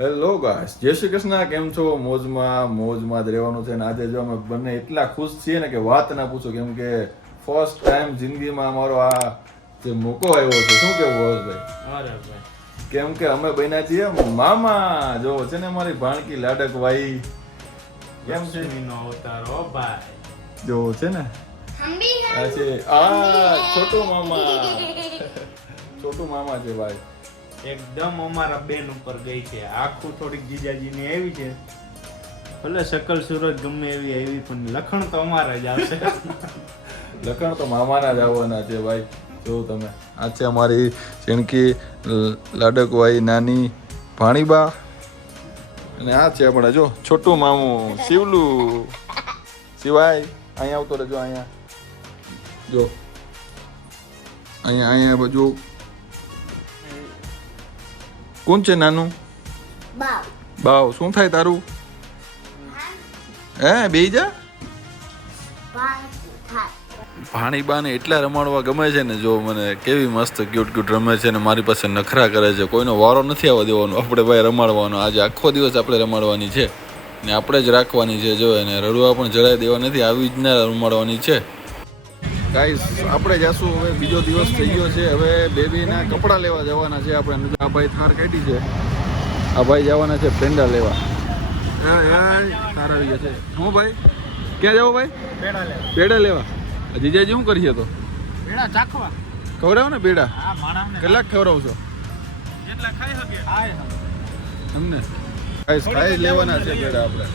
Hello guys, જય શ્રી કૃષ્ણ. કેમ છો? મોજમાં જ રહેવાનું છે. અને આજે જો અમે બંને એટલા ખુશ છીએ ને કે વાત ના પૂછો. કેમ કે ફર્સ્ટ ટાઈમ જિંદગીમાં અમારો આ જે મોકો આવ્યો છે. શું કેવું હર્ષભાઈ? અરે ભાઈ, કેમ કે અમે બન્યા છીએ મામા. જો છે ને મારી ભાણકી લાડકવાઈ. કેમ છે? લક્ષ્મીનો અવતાર હો ભાઈ. જો છે ને આ છે છોટુ મામા. છોટુ મામા છે ભાઈ. એકદમ અમારા બેન ઉપર ગઈ છે. આખું થોડીક જીજાજીની આવી છે. ભલે શકલ સુરત ગમે એવી આવી પણ લખણ તો અમારા જ આવશે. લખણ તો મામાના જ આવવાના છે ભાઈ. જો તમે આ છે અમારી ચીણકી લાડકવાઈ નાની ભાણીબા. અને આ છે આપણે જો છોટું મામું શિવલું. શિવાય અહીંયા આવતો રહેજો. અહીંયા જો અહીંયા બાજુ કોણ છે નાનું? બાવ. શું થાય તારું? હે બેહી જા. ભાણીબાને એટલા રમાડવા ગમે છે ને. જો મને કેવી મસ્ત ક્યુટ રમે છે ને મારી પાસે નખરા કરે છે. કોઈનો વારો નથી આવવા દેવાનો. આપણે ભાઈ રમાડવાનો. આજે આખો દિવસ આપણે રમાડવાની છે ને આપણે જ રાખવાની છે. જો એને રડવા પણ જરાય દેવા નથી. આવી જ ના રમાડવાની છે. ગાઈસ, આપણે જાશું હવે. બીજો દિવસ થઈ ગયો છે. હવે બેબીના કપડાં લેવા જવાના છે આપણે. આ ભાઈ થાર કાઢી છે. આ ભાઈ જવાના છે પેંડા લેવા. થાર આવી ગયા છે. હું ભાઈ ક્યાં જાવ ભાઈ? પેડા લેવા. જીજાજી શું કરીએ તો? બેડા ચાખવા ખવડાવો ને પેડા. આ માણસને કેટલાક ખવડાવશો જેટલા ખાઈ શકે. અમને ગાઈસ ખાઈ લેવાના છે પેડા આપણે.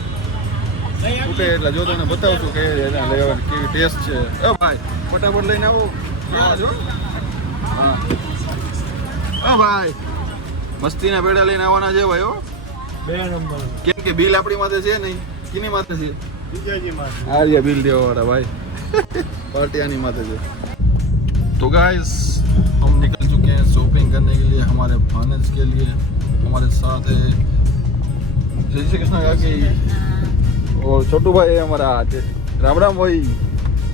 ઉઠે એટલે જો તને બતાવશું કે એના લેવાની કેવી ટેસ્ટ છે. એ ભાઈ ફટાફટ લઈને આવો. હા ભાઈ મસ્તીના પેડા લઈને આવવાના છે ભાઈ. હો 2 નંબર કેમ કે બિલ આપણી માથે છે નહીં. કિની માથે છે? જીજાજી માં. આ રહ્યા બિલ દેવા वाला भाई. पार्टियानी माते थे. तो गाइस हम निकल चुके हैं शॉपिंग करने के लिए. हमारे भानज के लिए हमारे साथ है जय श्री कृष्ण काकी और छोटू भाई है हमारा. आज राम राम भाई.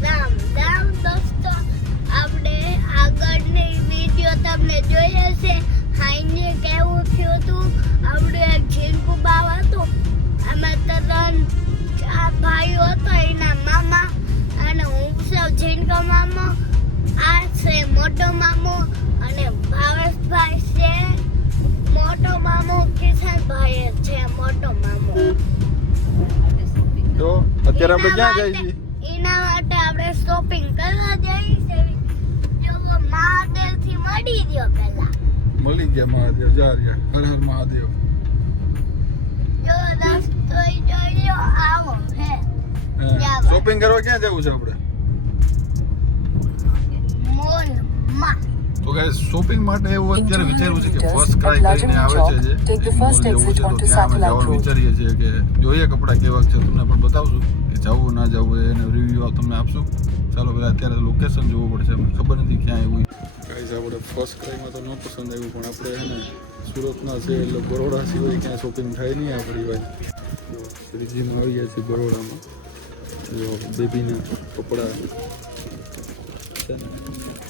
રામ દોસ્તો, આપણે આગળની વિડીયો તમને જોઈ હશે. હાઈને કેવું થયું હતું. આપણે એક ઝીણકુ બાવ હતું. અમે 3-4 ભાઈઓ હતા. એના મામા અને હું સૌ ઝીણકા મામો. આ છે મોટો મામો અને ભાવેશભાઈ છે મોટો મામો. કિશનભાઈ છે મોટો મામો. તો અત્યારે આપણે ક્યાં જઈએ છીએ? એના માટે આપણે શોપિંગ કરવા જઈએ છીએ. જો મહાદેવ થી મળી ગયો પેલા. મળી ગયા મહાદેવ. જા રહ્યા. હર હર મહાદેવ. જો દોસ્તો જોઈ લો આવો હે. શોપિંગ કરવા ક્યાં જવું છે આપણે? મોલ માં. તો ગાઈસ શોપિંગ માટે એવું અત્યારે વિચાર્યું છે કે ફર્સ્ટ ક્રાય કરીને આવે છે જે મોલ જેવું છે. તો ત્યાં અમે જવાનું વિચારીએ છીએ કે જોઈએ કપડાં કેવા છે. તમને પણ બતાવશું કે જવું ના જવું એનો રિવ્યુ તમને આપશું. ચાલો પહેલાં અત્યારે લોકેશન જોવું પડશે. અમને ખબર નથી ક્યાં આવ્યું. ગાઈસ આપણે ફર્સ્ટ ક્રાયમાં તો ન પસંદ આવ્યું પણ આપણે છે ને સુરતના છે એટલે બરોડા સિવાય ક્યાં શોપિંગ થાય નહીં આપણી ભાઈ. શ્રીજીમાં આવી ગયા છે બરોડામાં. જો બેબીના કપડાં છે ને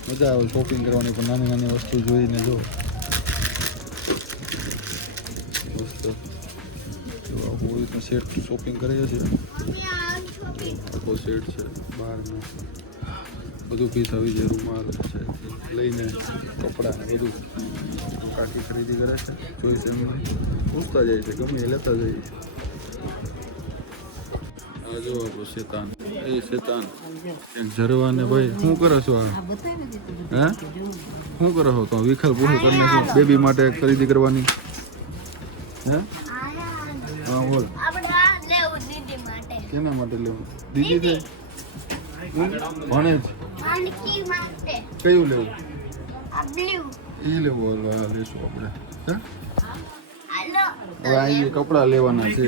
મજા આવે શોપિંગ કરવાની. પણ નાની નાની વસ્તુ જોઈને જો મસ્ત આખો રીતનો સેટ શોપિંગ કરીએ છીએ. આખો સેટ છે બહારનો. બધું પીસ આવી જાય. રૂમાલ છે લઈને કપડાં ને બધું કાકી ખરીદી કરે છે. જોઈ છે એમને પૂછતા જાય છે. ગમે એ લેતા જઈએ. આ જો આપણો શેતાન. એ શેતાન જરવાને ભાઈ શું કરો છો? આ હે શું કરો છો? તો વિખર પૂછો કરીને બેબી માટે ખરીદી કરવાની. હે હા બોલ. આપણે આ લેવું દીદી માટે. કેના માટે લેવું? દીદી છે ભણે જ. માનકી માટે. કયું લેવું? આ બ્લુ. એ લેવું. હા લેશું આપણે. હે હાલો. હવે અહીંયા કપડાં લેવાના છે.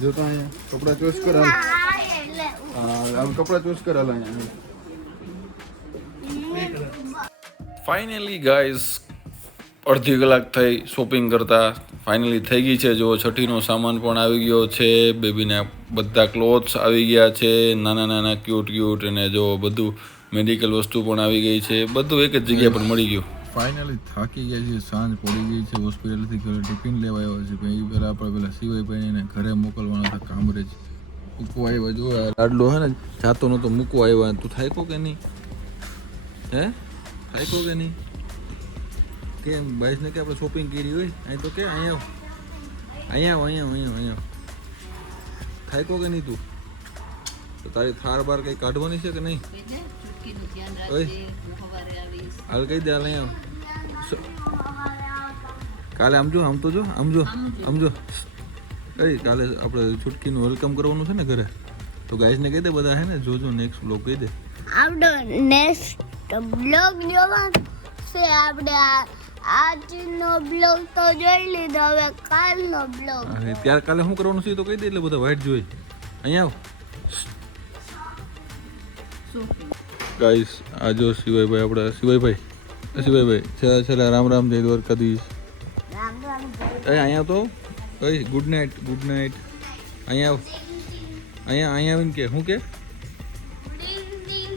જો તો અહીંયા કપડાં ચોઈસ કર. હાલ હા એ લેવું. હા કપડાં ચોઈસ કર. હાલ અહીંયા ફાઇનલી ગાઈઝ અડધી કલાક થઈ શોપિંગ કરતા. ફાઇનલી થઈ ગઈ છે. જો છઠ્ઠીનો સામાન પણ આવી ગયો છે. બેબીના બધા ક્લોથ્સ આવી ગયા છે. નાના નાના ક્યુટ અને જો બધું મેડિકલ વસ્તુ પણ આવી ગઈ છે. બધું એક જ જગ્યા પર મળી ગયું. ફાઇનલી થાકી ગયા છીએ, સાંજ પડી ગઈ છે, હોસ્પિટલથી ઘરે ટિફિન લેવા આવ્યા છે. પછી પહેલાં આપણે પેલા સિવાયભાઈને ઘરે મોકલવાના હતા કામરેજ. મૂકવા આવ્યા જો લાડલો હે ને જાતો નહોતો, મૂકવા આવ્યા. તું થાયકો કે નહીં? હે થાયકો કે નહીં? કેમ બાઈસને કે આપણે શોપિંગ કરી હોય અહીં તો કે અહીંયા આવ થાયકો કે નહીં તું? તો તારી થાર બાર કંઈ કાઢવાની છે કે નહીં? હાલ કહી દે, હાલ અહીંયા કાલે આમ તો જો કઈ કાલે આપણે છૂટકીનું વેલકમ કરવાનું છે ને ઘરે, તો ગાઈસને કહી દે બધા હે ને જોજો નેક્સ્ટ બ્લોગ કહી દે. આપણો નેક્સ્ટ બ્લોગ જોવાનો છે. આપણે આજનો બ્લોગ તો જોઈ લીધો, હવે કાલનો બ્લોગ. ત્યારે કાલે શું કરવાનું છે તો કહી દે એટલે બધા વાઈટ જોઈ. અહીંયા આવ ગાઈસ. આ જો શિવાયભાઈ, આપણા શિવાયભાઈ છેલ્લા રામ રામ જય દ્વારકાધીશ. અહીંયા તો કઈ ગુડ નાઇટ. અહીંયા આવ, અહીંયા આવીને કે શું કે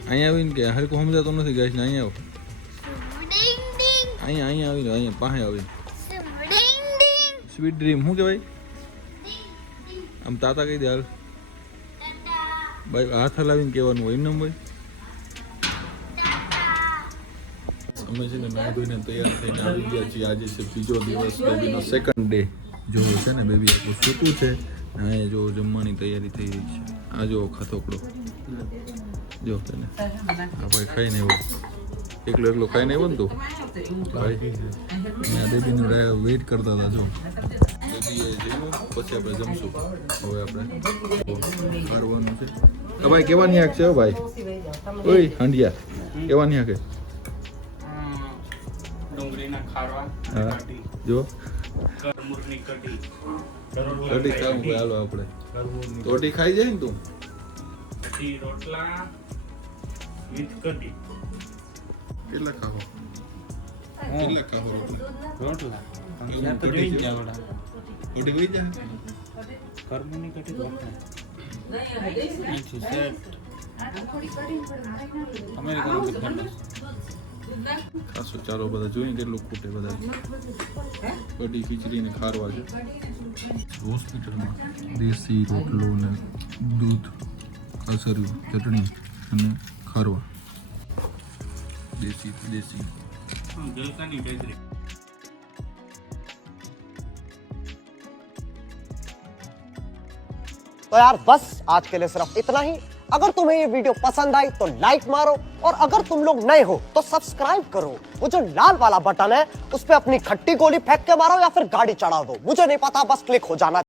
અહીંયા આવીને કે હરકો સમજાતો નથી ગાઈસ ને. અહીંયા આવ, અહીંયા આવીને અહીંયા પાસે આવીને સ્વીટ ડ્રીમ શું કહેવાય? આમ તાતા કહી દે હાલ ભાઈ, હાથ હલાવીને કહેવાનું હોય એમને ભાઈ. અમે છે ને નાહી ધોઈને તૈયાર થઈને આવી ગયા છીએ. આજે છે બીજો દિવસ, બેબીનો સેકન્ડ ડે. જો છે ને બેબી આપણું સૂતું છે ને અહીંયા જો જમવાની તૈયારી થઈ રહી છે. આ જો ખાતોકડો જો તેને આપણે ખાઈને આવ્યો, એકલો ખાઈને આવ્યો ને તું ભાઈ. આ બેબીનું વેઇટ કરતા હતા. જો બેબીએ જમ્યું પછી આપણે જમશું. હવે આપણે ખારવાનું છે. ભાઈ કેવાની આંખ છે ભાઈ? ઓય હાંડિયા કેવાની આંખ? ડુંગળીના ખારવા, હા જો કરમૂરની કઢી ખાવું ભાઈ. હાલો આપણે રોટી ખાઈ જાય ને તું? કઢી રોટલા વિથ કઢી. કેટલા ખાવો રોટલા રોટી જોઈ જાય. કરમૂરની કઢી ખાસો ચાલો બધા જોઈએ કેટલું ખૂટે. બધા કઢી ખીચડી ને ખારવા છે. હોસ્પિટલમાં દેશી રોટલો ને દૂધ, કાસરિયું, ચટણી અને ખારવા. દેશી જલસાની બેકરી. तो यार बस आज के लिए सिर्फ इतना ही। अगर तुम्हें ये वीडियो पसंद आई तो लाइक मारो, और अगर तुम लोग नए हो तो सब्सक्राइब करो। वो जो लाल वाला बटन है उस पे अपनी खट्टी गोली फेंक के मारो या फिर गाड़ी चढ़ा दो, मुझे नहीं पता, बस क्लिक हो जाना।